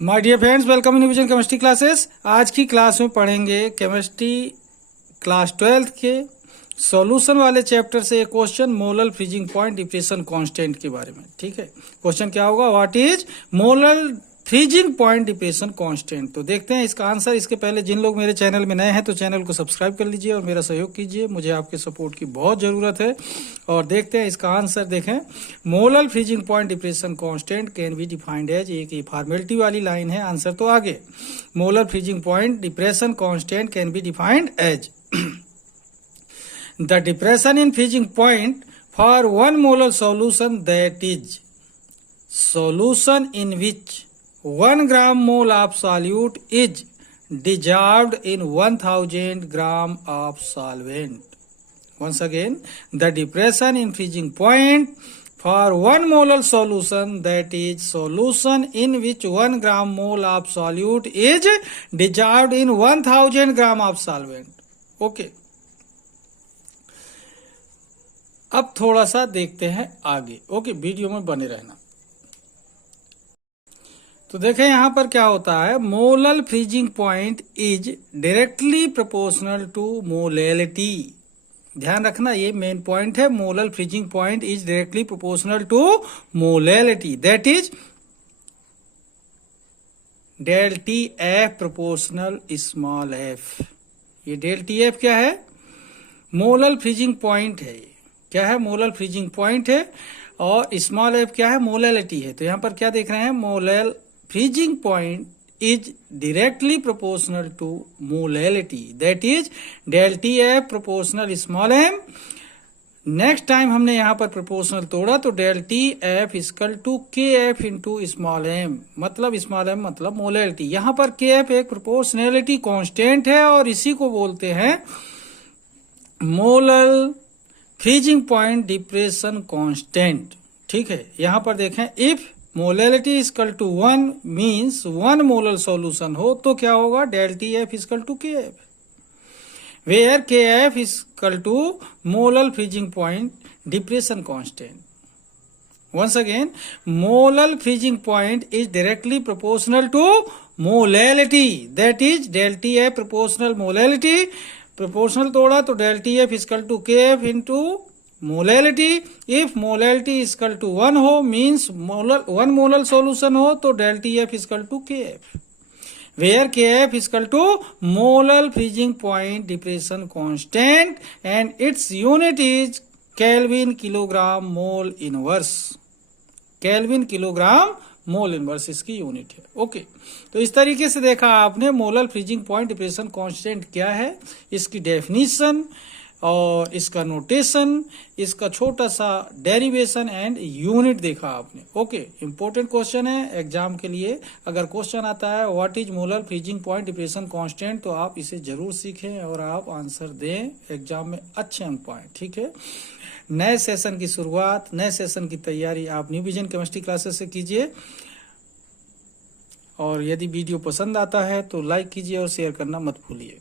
My dear friends, welcome in Vision chemistry classes. आज की class में पढ़ेंगे केमिस्ट्री क्लास 12 के सॉल्यूशन वाले चैप्टर से एक question molal freezing point depression constant के बारे में। ठीक है, क्वेश्चन क्या होगा, what is molal freezing point depression constant. तो देखते हैं इसका आंसर। इसके पहले जिन लोग मेरे चैनल में नए हैं तो चैनल को सब्सक्राइब कर लीजिए और मेरा सहयोग कीजिए, मुझे आपके सपोर्ट की बहुत जरूरत है। और देखते हैं इसका आंसर। देखें, molal freezing point depression constant can be defined as, एक फॉर्मेलिटी वाली लाइन है, आंसर तो आगे। Molal freezing point depression constant can be defined as the depression in freezing point for 1 molar solution, that is solution in which 1 gram mole of solute is dissolved in 1000 gram of solvent. Once again, the depression in freezing point for 1 molar solution, that is solution in which 1 gram mole of solute is dissolved in 1000 gram of solvent. Okay. अब थोड़ा सा देखते हैं आगे। Okay, video में बने रहना। तो देखें यहां पर क्या होता है, molal freezing point is directly proportional to molality. ध्यान रखना, ये मेन पॉइंट है। Molal freezing point is directly proportional to molality, that is del T F proportional small F. ये डेल टी एफ क्या है, मोलल फ्रीजिंग पॉइंट है। क्या है, मोलल फ्रीजिंग पॉइंट है। और स्मॉल एफ क्या है, मोलैलिटी है। तो यहां पर क्या देख रहे हैं, molal freezing point is directly proportional to molality, that is del T F proportional small M. Next time हमने यहां पर प्रोपोर्शनल तोड़ा तो del T F equal to के एफ इंटू स्मॉल एम, मतलब स्मॉल एम मतलब मोलैलिटी। यहां पर के एफ एक प्रोपोर्शनैलिटी कांस्टेंट है और इसी को बोलते हैं molal freezing point depression constant. ठीक है, यहां पर देखें, if molality equal to 1 means 1 molal solution हो तो क्या होगा, del T F equal to के एफ, वेयर के F equal to molal freezing point depression constant. once again, molar freezing point is directly proportional to molality, that is del TF proportional molality. Proportional तोड़ा तो del T F equal to के F into molality. If molality equal to 1 हो means 1 molal solution हो तो del T F equal to के F, where के F equal to molal freezing point depression constant and it's unit is kelvin kilogram mole inverse. Kelvin kilogram mole inverse इसकी unit है। Okay, तो इस तरीके से देखा आपने molal freezing point depression constant क्या है, इसकी डेफिनेशन और इसका नोटेशन, इसका छोटा सा डेरिवेशन एंड यूनिट देखा आपने। ओके, इंपॉर्टेंट क्वेश्चन है एग्जाम के लिए। अगर क्वेश्चन आता है what is molal freezing point depression constant तो आप इसे जरूर सीखें और आप आंसर दें, एग्जाम में अच्छे अंक पाएं। ठीक है, नए सेशन की शुरुआत, नए सेशन की तैयारी आप न्यू विजन केमिस्ट्री क्लासेस से कीजिए। और यदि वीडियो पसंद आता है तो लाइक कीजिए और शेयर करना मत भूलिए।